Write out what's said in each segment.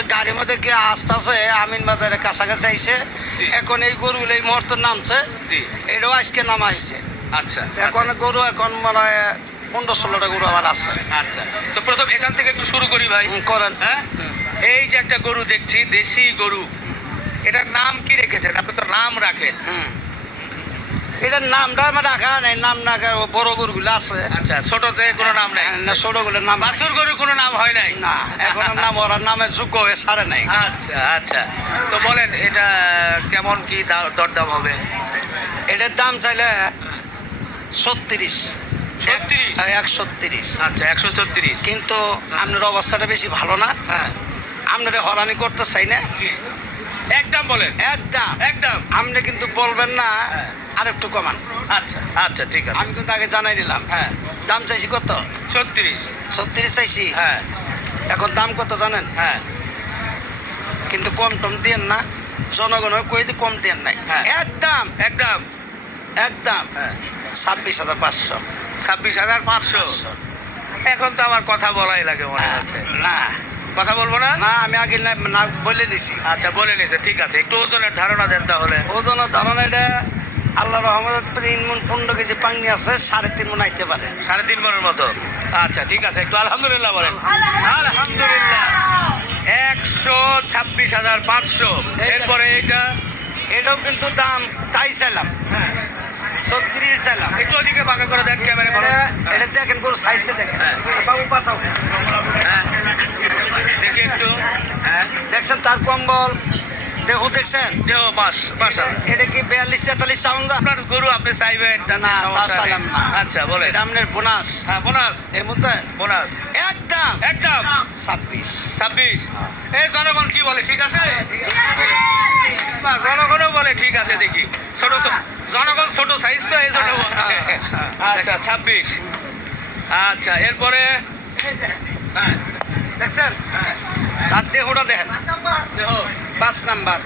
ওই গাড়ির মধ্যে গিয়ে আস্তে আস্তে আমিন বাজারের কাছাকাছি আইসে এখন এই গরুগুলো এই মুহূর্তে নামছে, এটাও আজকে নামা হয়েছে। আচ্ছা, এখন গরু এখন মানে 15-16টা গরু আমার আছে। আচ্ছা, তো প্রথম এখান থেকে একটু শুরু করি ভাই। করেন। হ্যাঁ, এই যে একটা গরু দেখছি, দেশি গরু, এটার নাম কি রেখেছেন? আপনি তো নাম রাখেন। এটার নামটা আমার রাখা নেই, নাম না বড় গরুগুলো আছে। আচ্ছা, ছোটতে কোনো নাম নাই? না, ছোটগুলোর নাম বাছুর গরুর কোনো নাম হয় নাই? না, এখন নাম ওরা নামে যোগ্য হয়ে সারে নাই। আচ্ছা আচ্ছা, তো বলেন এটা কেমন কি দরদাম হবে? এটার দাম চাইলে 36। 36? 136। আচ্ছা, 136। কিন্তু আপনার অবস্থাটা বেশি ভালো না, হ্যাঁ, আপনারা হরানি করতে চাই না। একদম বলেন। একদম একদম। আপনি কিন্তু বলবেন না হ্যাঁ। আর একটু কমান। আচ্ছা আচ্ছা, ঠিক আছে। আমি কিন্তু আগে জানাই দিলাম। হ্যাঁ, দাম চাইছি কত? 36। 36 চাইছি। হ্যাঁ এখন দাম কত জানেন? হ্যাঁ, কিন্তু কম টম দিয়েন না, জনগণের কই দিয়ে কম দেন নাই। হ্যাঁ। একদম একদম। একদম হ্যাঁ, 26,500। 26,500। এখন তো আমার কথা বলাই লাগে মনে হচ্ছে। না কথা বলবো না? না, আমি আগে না বলে দিছি। আচ্ছা, বলে নিছে, ঠিক আছে। একটু ওজনের ধারণা দেন তাহলে। ওজনের ধারণা এটা আল্লাহ রহমত 3 মণ 15 কেজি পাঙ্গি আছে, 3.5 মণ আইতে পারে। 3.5 মণের মতো। আচ্ছা, ঠিক আছে, একটু আলহামদুলিল্লাহ বলেন। আলহামদুলিল্লাহ। 126,500। এরপরে এইটা? এটাও কিন্তু দাম তাই চাইলাম, 36 চাইলাম। একটু ওদিকে বাঁকা করে দেন ক্যামেরা করে। এটা দেখেন গরু সাইজটা দেখেন। হ্যাঁ। বাবু পাশাও হ্যাঁ, দেখি একটু। হ্যাঁ, দেখছেন তার কম্বল দেহ দেখছেন। দেহ বাসা। এটা কি 42-43 সাউন্ড? আপনার গরু আপনি চাইবেন? না, তা সমস্যা নেই। চাইলাম না। আচ্ছা, বলেন। এটা আপনার বোনাস। হ্যাঁ, বোনাস। এর মধ্যে বোনাস একদম একদম 26। 26। এই জনগণ কি বলে, ঠিক আছে? না, জনগণও বলে ঠিক আছে। দেখি ছোট জনগণ ছোট সাইজ তো, এই ছোট বলছে। আচ্ছা, 26। আচ্ছা, এরপরে? হ্যাঁ, দেখছেন হ্যাঁ, তার দেহটা দেখেন, দেখো 5 নাম্বার।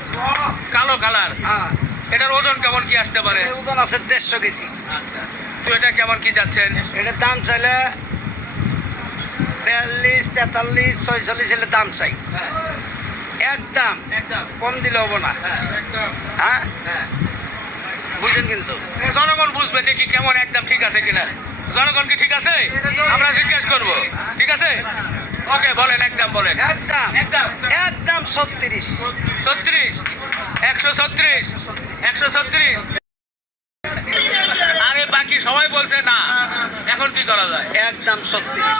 কালো কালার। হ্যাঁ, এটার ওজন কেমন কি আসতে পারে? এর ওজন আছে 150 কেজি। আচ্ছা, তো এটা কেমন কি যাচ্ছেন? এটার দাম চাইলে 42, 43, 46 এর দাম চাই। হ্যাঁ, একদম একদম। কম দিলে হবো না। হ্যাঁ, হ্যাঁ, হ্যাঁ। বুঝেন কিন্তু। জনগণ বুঝবে দেখি কেমন, একদম ঠিক আছে কিনা। জনগণ কি ঠিক আছে? আমরা জিজ্ঞেস করব। ঠিক আছে, ওকে, বলেন, একদম বলেন। একদম একদম একদম 36। 36। 136। 136। আরে বাকি সবাই বলছে না, এখন কি করা যায়? একদম 36।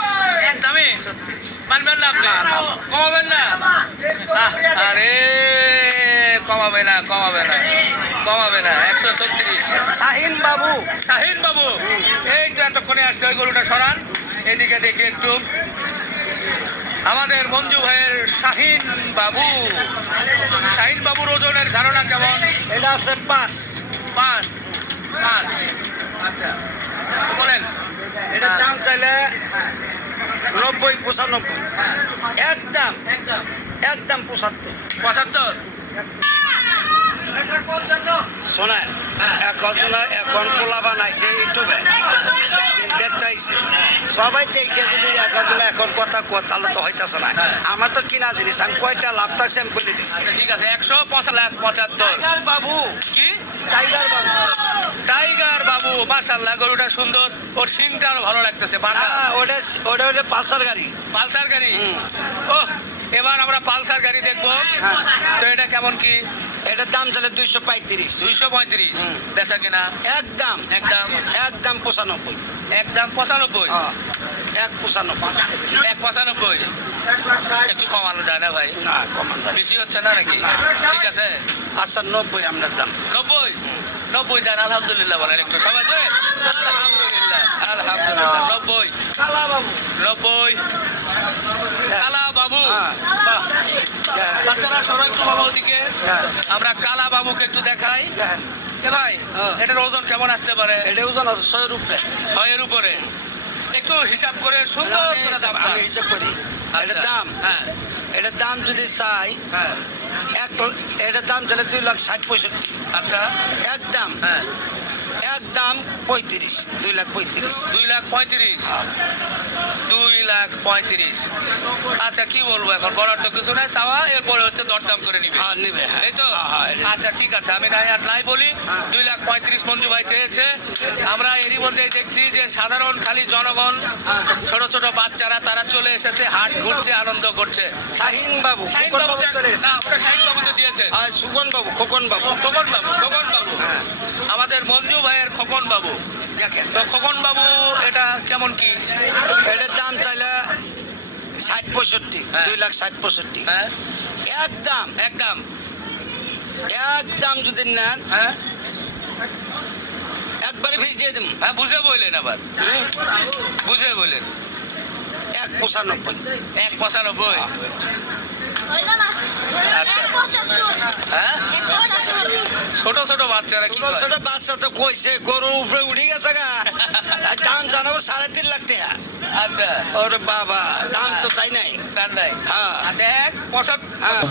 একদমই 36। মানবেন না আপনি? কমাবেন না? আরে কমাবে না, কমাবে না, কমাবে না। 136। শাহিন বাবু। শাহিন বাবু, এই তো এতক্ষণে আসছে, ওই গরুটা সরান, এদিকে দেখি একটু। আমাদের মঞ্জু ভাইয়ের শাহিন বাবু। শাহিন বাবুর ওজনের ধারণা কেমন? এটা আছে 5। 5। 5। আচ্ছা, বলেন। এটার দাম চাইলে 90-95। একদম একদম একদম 75। 75। শোনেন, এখন পোলা বানাইছে ইউটিউবে দেখতে আইছে সবাই দেখে, যদি এখন কথা তাহলে তো হইতেছে না। আমার তো কিনা জিনিস, আমি কয়টা লাভ টাকছে আমি বলে দিচ্ছি। আচ্ছা, ঠিক আছে, 175। টাইগার বাবু। কি? টাইগার বাবু। টাইগার বাবু, মাশাআল্লাহ, গরুটা সুন্দর, ওর শিংটা আরো ভালো লাগতেছে। বাটা ওটা হলো পালসার গাড়ি। পালসার গাড়ি। ও, এবার আমরা পালসার গাড়ি দেখবো। হ্যাঁ। তো এটা কেমন কি? এটার দাম তাহলে 235। 235। বেচা কিনা? একদম একদম একদম 95। একদম 95। 195। 195। একটু কমানো যায় না ভাই? না, কমান্ডার। বেশি হচ্ছে না নাকি? ঠিক আছে, আচ্ছা 90 আপনার দাম। 90। 90 যান, আলহামদুলিল্লাহ বলেন একটু সবাই জোরে। আলহামদুলিল্লাহ, আলহামদুলিল্লাহ। 90। কালা বাবু। 90। কালা বাবু। হ্যাঁ। বাহ। হ্যাঁ। বাচ্চারা সবাই একটু বাবা ওদিকে। হ্যাঁ। আমরা কালা বাবুকে একটু দেখাই। দেখেন, এ ভাই, হ্যাঁ। এটার ওজন কেমন আসতে পারে? এটা ওজন আছে 6 উপরে। 6 এর উপরে। একটু হিসাব করে সুন্দর করে দামটা। আমি হিসাব করি। এটার দাম, হ্যাঁ এটার দাম যদি চাই হ্যাঁ। এটার দাম তাহলে 2,60,65। আচ্ছা, একদম হ্যাঁ, একদম 35। 2,35,000। 2,35,000। 2,35,000। আচ্ছা কি বলবো এখন, বলার তো কিছু নাই, চাওয়া এরপরে হচ্ছে দরদাম করে নিবে, হ্যাঁ নিবে, হ্যাঁ। এই তো? আচ্ছা ঠিক আছে, আমি নাই আর নাই বলি। 2,35,000 মঞ্জু ভাই চেয়েছে। আমরা এরই মধ্যেই দেখছি যে সাধারণ খালি জনগণ, ছোট ছোট বাচ্চারা তারা চলে এসেছে, হাট ঘুরছে, আনন্দ করছে। শাহিন বাবু, শাহিন খোকন বাবু বাবু চলে গেছে। না, ওটা শাহিন বাবু তো দিয়েছে। আর সুগন বাবু, খোকন বাবু। খোকন বাবু, খোকন বাবু, হ্যাঁ। আমাদের মঞ্জু ভাইয়ের খোকন বাবু। দেখেন তো খোকন বাবু এটা কেমন কি? এটার দাম চাইলে 60-65, হ্যাঁ। 2,60,65। হ্যাঁ একদম একদম। একদম যদি নেন হ্যাঁ একবারে ভিজিয়ে দেব। হ্যাঁ, বুঝে বললেন আবার, বুঝে বললেন। 1,95। 1,95। আচ্ছা। হ্যাঁ, ছোট ছোট বাচ্চারা কি ছোট করে? ছোট বাচ্চা তো কইছে গরু উপরে উঠে গেছে গা। আর দাম জানাবো 3.5 লাখ টাকা। আচ্ছা, ওরে বাবা, দাম তো তাই নাই। চার নাই। হ্যাঁ। আচ্ছা, 1,75। হ্যাঁ